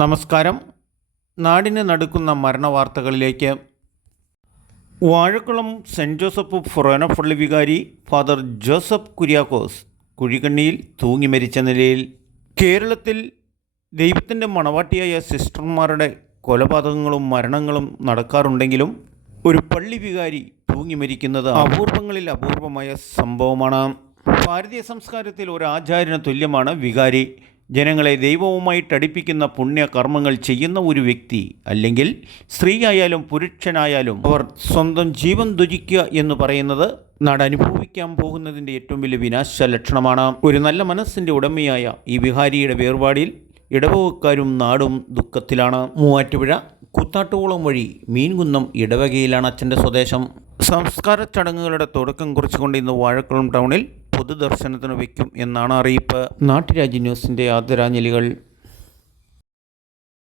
നമസ്കാരം. നാടിനെ നടുക്കുന്ന മരണവാർത്തകളിലേക്ക്. Vazhakulam cent Joseph ഫൊറോന പള്ളി വികാരി ഫാദർ ജോസഫ് കുര്യാക്കോസ് കുഴിക്കണ്ണിയിൽ തൂങ്ങി മരിച്ച നിലയിൽ. കേരളത്തിൽ ദൈവത്തിൻ്റെ മണവാട്ടിയായ സിസ്റ്റർമാരുടെ കൊലപാതകങ്ങളും മരണങ്ങളും നടക്കാറുണ്ടെങ്കിലും ഒരു പള്ളി വികാരി തൂങ്ങി മരിക്കുന്നത് അപൂർവങ്ങളിൽ അപൂർവമായ സംഭവമാണ്. ഭാരതീയ സംസ്കാരത്തിൽ ഒരു ആചാര്യന് തുല്യമാണ് വികാരി. ജനങ്ങളെ ദൈവവുമായിട്ടടിപ്പിക്കുന്ന പുണ്യകർമ്മങ്ങൾ ചെയ്യുന്ന ഒരു വ്യക്തി, അല്ലെങ്കിൽ സ്ത്രീയായാലും പുരുഷനായാലും, അവർ സ്വന്തം ജീവൻ ത്യജിക്കുക എന്ന് പറയുന്നത് നാടനുഭവിക്കാൻ പോകുന്നതിൻ്റെ ഏറ്റവും വലിയ വിനാശ ലക്ഷണമാണ്. ഒരു നല്ല മനസ്സിൻ്റെ ഉടമയായ ഈ വിഹാരിയുടെ വേർപാടിൽ ഇടവകക്കാരും നാടും ദുഃഖത്തിലാണ്. മൂവാറ്റുപുഴ കൂത്താട്ടുകുളം വഴി മീൻകുന്നം ഇടവകയിലാണ് അച്ഛൻ്റെ സ്വദേശം. സംസ്കാര ചടങ്ങുകളുടെ തുടക്കം കുറിച്ചുകൊണ്ട് ഇന്ന് വാഴക്കുളം ടൗണിൽ പൊതുദർശനത്തിന് വയ്ക്കും എന്നാണ് അറിയിപ്പ്. നാട്ടുരാജ്യ ന്യൂസിൻ്റെ ആദരാഞ്ജലികൾ.